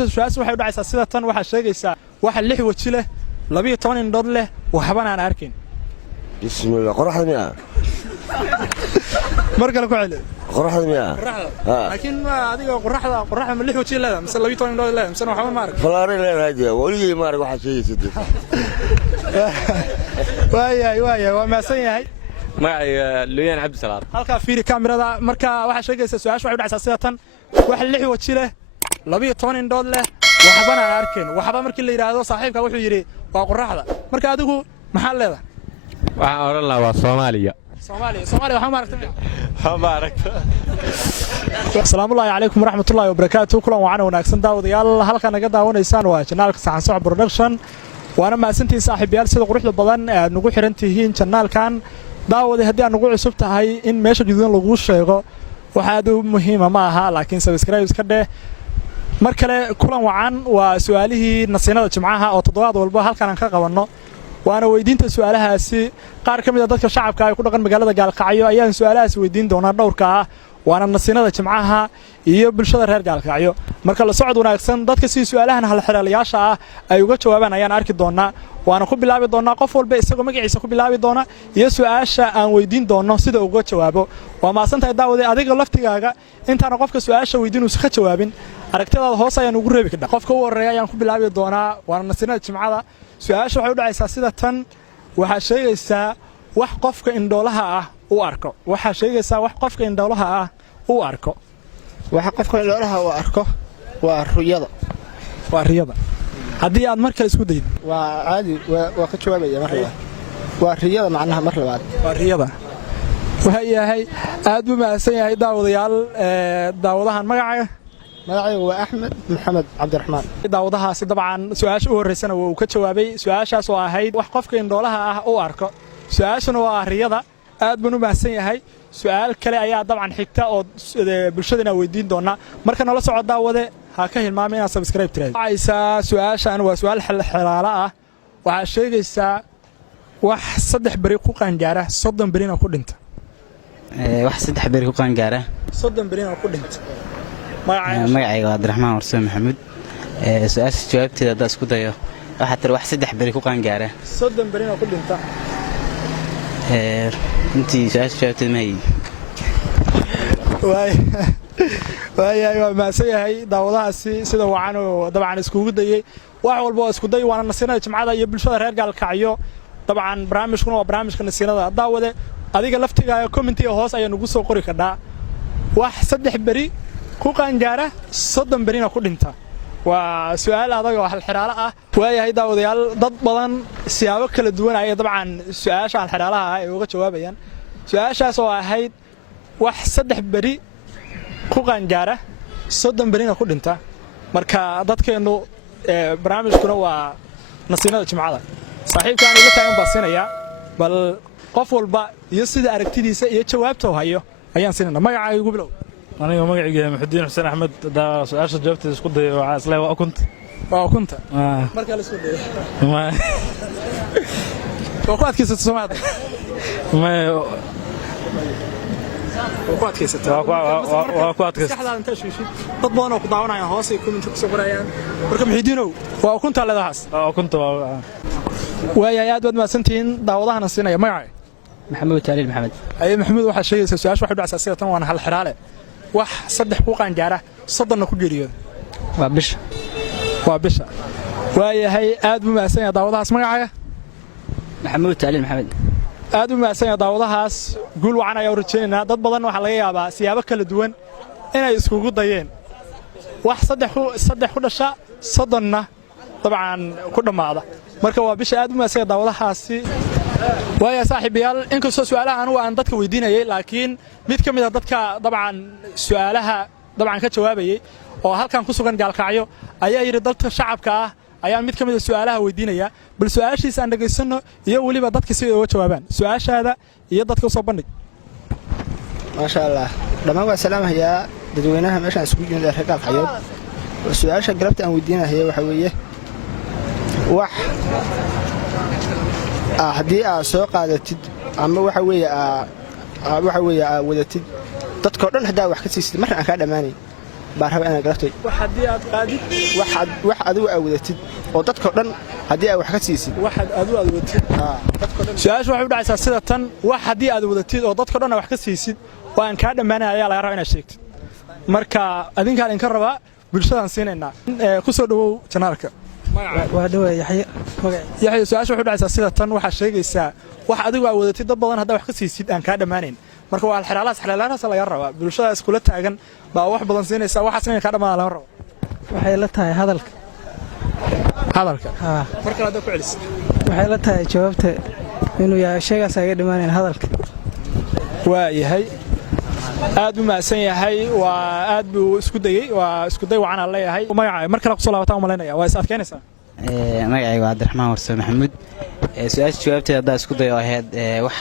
su'aashu waxay u dhacaysaa sida tan waxa sheegaysaa waxa 6 waji leh 12 indhood leh waxban aan arkin bismillah qorraxda miyaa marka la ku celiyo qorraxda miyaa laakiin ma adiga qorraxda ma 6 waji leh mise 12 indhood leh mise waxba ma arkin falaare leeyahay waligii ma arag waxa sheegaysid waaya waa maasan yahay magacayga Luyaan Cabdi Salaad halka fiiri kaamirada marka waxa sheegaysaa su'aashu waxay u dhacaysaa sida tan waxa 6 waji leh 12 indhood leh waxban aan arkin waxba markii la yiraahdo saaxiibka wuxuu yiri waa qorraxda marka adigu maxaa leedahay waxaan oran lahaa waa Soomaaliya waxa ma aragtay Assalaamu alaykum waraxmatullaahi wabarakaatuh kulan wacan wanaagsan daawadayaal halka naga daawanaysaan waa channelka Saxan Soc Production waana maasantii saaxiibayaal sida quruxda badan aad nagu xiran tihiin channelkan daawada haddii aad nagu cusub tahay in meesha gududan lagu sheego waxa aad u muhiim ma aha laakiin subscribe iska dheh mar kale kulan wacan waa su'aalihii nasiinada jimcaha oo toddobaad walba halkan aan ka qabanno waana weydiinta su'aalahaasi qaar ka mid ah dadka shacabka ay ku dhaqan magaalada Gaalkacyo ayaan su'aalahaas weydiin doonaa dhowrka ah waana nasiinada jimcaha iyo bulshada reer Gaalkacyo marka la socod wanaagsan dadka si su'aalahan hal xiralayaasha ah ay uga jawaabaan ayaan arki doonaa waana ku bilaabi doonaa qof walba isagoo magaciisa ku bilaabi doona iyo su'aasha aan weydiin doono sida uga jawaabo waa maasantahay daawaday adiga laftigaaga intaana qofka su'aasha weydiinuu ka jawaabin aragtidaada hoos ayaan ugu reebi karnaa qofka u horeeya ayaan ku bilaabi doonaa waana nasiinada jimcada su'aasha waxay u dhacaysaa sida tan waxa sheegaysaa wax qofka indhoolaha ah u arko waxa sheegaysaa wax qofka indhoolaha ah u arko waxa qofka indhoolaha u arko waa riyada haddii aad mar kale isku daydo waa caadi waa ka jawaabaya mar labaad waa riyada macnaha mar labaad waa riyada waxa yahay aad u maasan yahay daawadayaal daawadahan magacaygu waa Axmed Maxamed Cabdiraxmaan daawadahaasi dabcan su'aasha u horeysana uu ka jawaabay su'aashaas oo ahayd wax qofka indhoolaha ah u arko su'aashuna waa riyada aad buu u maasan yahay su'aal kale ayaa dabcan xigta oo bulshadana weydiin doona marka nala socod daawade ha ka hilmaamay inaad subscribe tiraahdo aysa su'aashan waa su'aal xalaala ah waxa sheegaysaa wax 3 bari ku qaangaara 30 barina ku dhinta wax 3 bari ku qaangaara 30 barina ku dhinta magacayga waa Cabdiraxmaan Warsan Maxamuud su'aasha jawaabteeda hadda isku dayo waxa tir wax 3 bari ku qaangaara 30 barina ku dhinta intii su'aasha jawaabteeda ma hay waa maasan yahay daawadahaasi sida wacan oo dabcan iskugu dayay wax walba oo isku day waana nasiinada jimcada iyo bulshada reer Gaalkacyo dabcan barnaamijkuna waa barnaamijka nasiinada daawade adiga laftigaaga commentiga hoos ayaa nagu soo qori kartaa wax 3 bari ku qaangaara 30 barina ku dhinta waa su'aal adag oo hal xiraalo ah waayahay daawadayaal dad badan siyaabo kala duwan ay dabcan su'aasha hal xiraalaha ay uga jawaabayaan su'aashaas oo ahayd wax 3 bari ku qaangaara 30 barina ku dhinta marka dadkeenu barnaamijkuna waa nasiinada jimcada saaxiibkaan ila taagan baasinaya bal qof walba iyo sida aragtidiisa iyo jawaabta hayo ayaan siinana magacaaga ugu bilow aniga magacayga Maxamuud Xuseen Axmed da su'aasha jawaabteeda isku dayo waxa isla waa kunta marka la isku dayo waa ku adkaysato Soomaaliya waa ku adkaysato dad badan oo ku daawanaya hoos ay comment ku soo qorayaan marka Muxidiinow waa kunta leedahaas waayahay aad baad maasantiin daawadahana siinaya magacaaga Maxamuud Taaliil Maxamed Maxamuud waxa sheegaysaa su'aasha waxa u dhacaysaa sida tan waana hal xiraale wax 3 ku qaangaara 30 ku geeriyo waa bisha waayahay aad buu maasan yahay daawadahaas magacaaga Maxamuud Taaliil Maxamed aad u maasan yahay daawadahaas guul wacan ayaa rajaynaa dad badan waxa laga yaabaa siyaabo kala duwan inay iskugu dayeen wax 3 ku dhasha 30na dabcan ku dhamaada marka waa bisha aad u maasan yahay daawadahaasi waaya saaxiibayaal inkastoo su'aalaha anigu aan dadka weydiinayay laakiin mid ka mid ah dadka dabcan su'aalaha dabcan ka jawaabayay oo halkan ku sugan Gaalkacyo ayaa yiri dadka shacabka ah ayaa mid ka mid ah su'aalaha weydiinaya bal su'aashiisa aan dhageysano iyo waliba dadka si ay uga jawaabaan su'aashaada iyo dadka soo bandhig ma sha Allah dhamaan waa salaamayaa dadweynaha meeshan isku jooga reer Gaalkacyo su'aasha galabta aan weydiinahay waxa weeye wax haddii aad soo qaadatid ama waxa weeye wadatid dadka dhan hadaa wax ka siisid marna aan ka dhamaanay baan rabaa inaan galabtay wax haddii aad qaadid wax adigu aad wadatid oo dadka dhan haddii aad wax ka siisid waxaad adigu aad wadatid dadka dhan su'aashu waxay u dhacaysaa sida tan wax haddii aad wadatid oo dadka dhan wax ka siisid oo aan ka dhamaanay ayaa laga rabaa inaad sheegtid marka adinkaan in ka rabaa bulshadaan siinaynaa ku soo dhawow janaalka waa dhawaay yaxya su'aashu waxay u dhacaysaa sida tan waxaad sheegaysaa wax adigu aad wadatid dad badan haddaa wax ka siisid aan kaa dhammaanayn marka waa xeelaalahaas laga rabaa bulshada iskula taagan baa wax badan siinaysaa waxaasna in kaa dhammaada laga rabo waxay la tahay hadalka marka hadda ku celis waxay la tahay jawaabta inuu yahay shaygaas aga dhammaanayn hadalka waa yahay aad u mahadsan yahay waa aad buu isku dayey waa isku day wacan aan leeyahay magacaaga mar kale ku soo laabataan u malaynaya waa is adkeynaysaa magacayga waa cabdiraxmaan warsame maxamuud su-aasha jawaabteeda haddaa isku dayo ahayd wax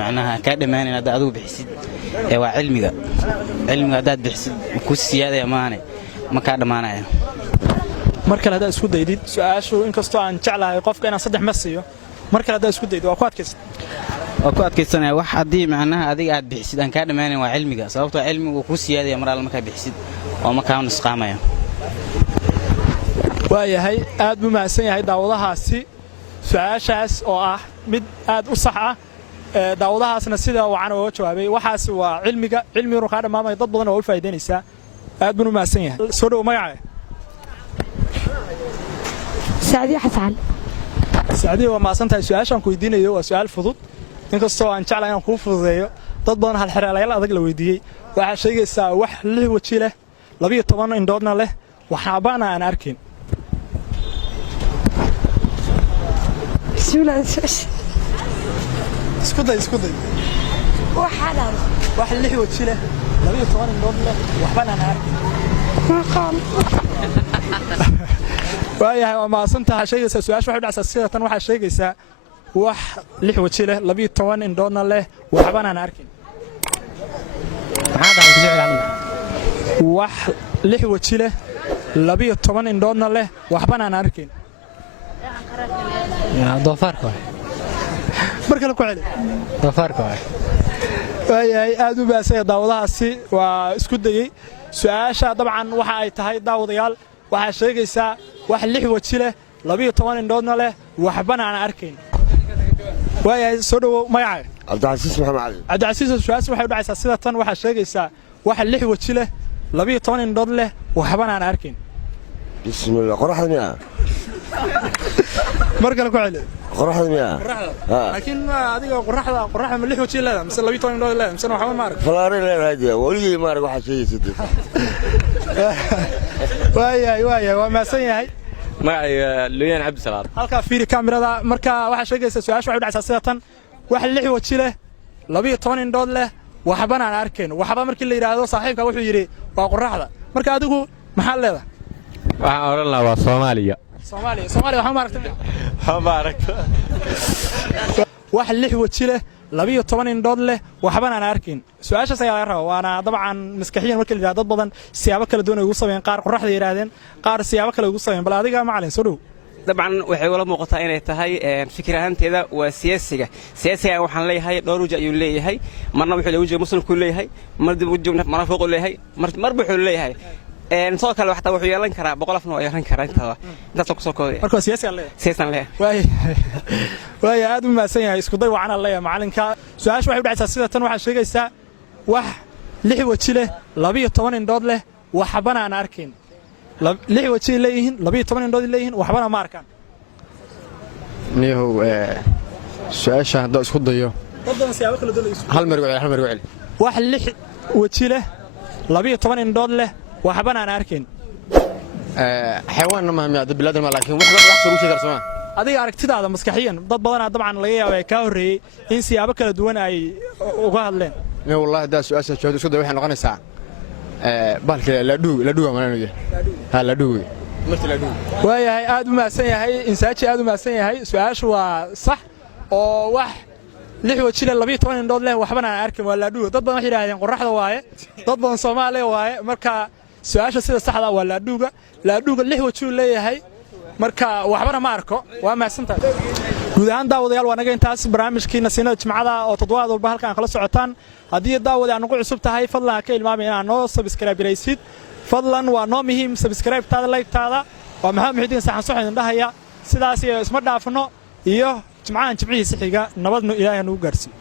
macnaha kaa dhammaanayn haddaa adigu bixisid waa cilmiga haddaad bixisid ku siyaadaya maane ma kaa dhammaanaya mar kale haddaad isku daydid su-aashu inkastoo aan jeclahay qofka inaan 3 ma siiyo mar kale haddaad isku daydid waa ku adkaysanaya wax haddii macnaha adiga aad bixisid aan kaa dhammaanayn waa cilmiga sababtoo cilmigu kuu siyaadaya mar alle markaa bixisid oo ma kaa nusqaamaya waa yahay aad buu mahadsan yahay daawadahaasi su-aashaas oo ah mid aad u sax ah daawadahaasna sida wacan ooga jawaabay waxaas waa cilmiguna kaa dhammaamaya dad badan oo u faa'iidaynaysaa aad buu mahadsan yahay soo dhow magacaaga سعدية حسن سعدية waa maasantahay su'aashan ku weydiinayo waa su'aal fudud inkastoo aan jeclahay inaan ku fududeeyo dad badan hal xiraalayl adag la weydiiyay waxa sheegaysaa wax 6 waji leh 12 indhoodna leh waxaabana aan arkin isku day وحلال wax 6 waji leh 12 indhood leh waxbana aan arkin waayahay waa maasantahay sheegaysaa su'aasha waxay u dhacaysaa sida tan waxa sheegaysaa wax 6 waji leh 12 indhoodna leh waxbana aan arkin wax 6 waji leh 12 indhoodna leh waxbana aan arkin doofaarka mar kale ku celi doofaarka waayahay aad u baasay daawadahaasi waa isku dayay su'aasha dabcan waxa ay tahay daawadayaal waxa sheegaysaa wax 6 waji leh 12 indhoodna leh waxbana aan arkin waayahay soo dhawow magacaaga cabdicasiis maxamed cali cabdicasiis su'aasha waxay u dhacaysaa sida tan waxa sheegaysaa wax 6 waji leh 12 indhood leh waxbana aan arkin bismillah qoraxda miyaa mar kale ku celi qoraxda miyaa laakiin adiga qoraxda ma 6 waji leedahay mise 12 indhood leedahay mise waxba ma arkin falaare leedahay waligay ma arag waxa sheegaysid waayahay waa maasan yahay magacayga looyaan cabdi salaad halka fiiri kaamirada marka waxa sheegaysaa su'aasha waxay u dhacaysaa sida tan wax 6 waji leh 12 indhood leh waxbana aan arkin waxba markii la yiraahdo saaxiibka wuxuu yiri waa qoraxda marka adigu maxaa leedahay waxaan oran lahaa waa Soomaaliya waxa ma aragtay wax 6 waji leh 12 indhood leh waxbana aan arkin su'aashaas ayaa laga rabaa waana dabcan maskaxiyan markii la yiraahdo dad badan siyaabo kala duwan ay ugu sameeyeen qaar qoraxda yiraahdeen qaar siyaabo kale ugu sameeyeen bal adiga macallin soo dhow dabcan waxay wala muuqataa inay tahay fikir ahaanteeda waa siyaasiga waxaan leeyahay dhowr waji ayuu leeyahay marna wuxuu leeyahay wajiga muslimku leeyahay marna wajiga munaafiqu leeyahay marba wuxuu leeyahay soo kale waxta wuxuu yeelan karaa boqol afna waa yeelan karaa intaas ku soo koobay marka siyaasiga leeyahay waay aad u maasan yahay isku day wacan leeyahay macallinka su'aasha waxay u dhacaysaa sida tan waxa sheegaysaa wax 6 waji leh 12 indhood leh waxbana aan arkin 6 waji leeyihiin 12 indhood leeyihiin waxbana ma arkaan niyow su'aasha hadda isku dayo dadban siyaabo kala duwan hal mar wacel wax 6 waji leh 12 indhood leh waxbana aan arkin xayawaanna ma hamiya bilaadan ma laakiin wax soo sheegay Soomaa adiga aragtidaada maskaxiyan dad badan dabcan laga yaabay ka horeeyay in siyaabo kala duwan ay uga hadleen wallahi daa su'aasha joogto isku day waxay noqonaysaa balka la dhuuga maanayo la dhuuga marti la dhuuga waayahay aad u maasan yahay insaaji aad u maasan yahay su'aashu waa sax oo wax 6 waji leh 12 indhood leh waxbana aan arkin waa la dhuuga dad badan waxay yiraahdeen qoraxda waaye dad badan Soomaaliya waaye marka su'aasha sida saxda waa la dhuuga 6 waji leeyahay marka waxbana ma arko waa maasantahay guud ahaan daawadayaal waa naga intaas barnaamijkiina siinada jimcada oo toddobaad walba halkaan kala socotaan haddii daawada aan ugu cusub tahay fadlan ka ilmaamay inaad noo subscribe garaysid fadlan waa noo muhiim subscribe-taada like-taada waa maxamed muxidiin saxan sox idin dhahaya sidaas iyo isma dhaafno iyo jimcahan jimcihiisa xiga nabadnu ilaahay nagu gaarsiiyo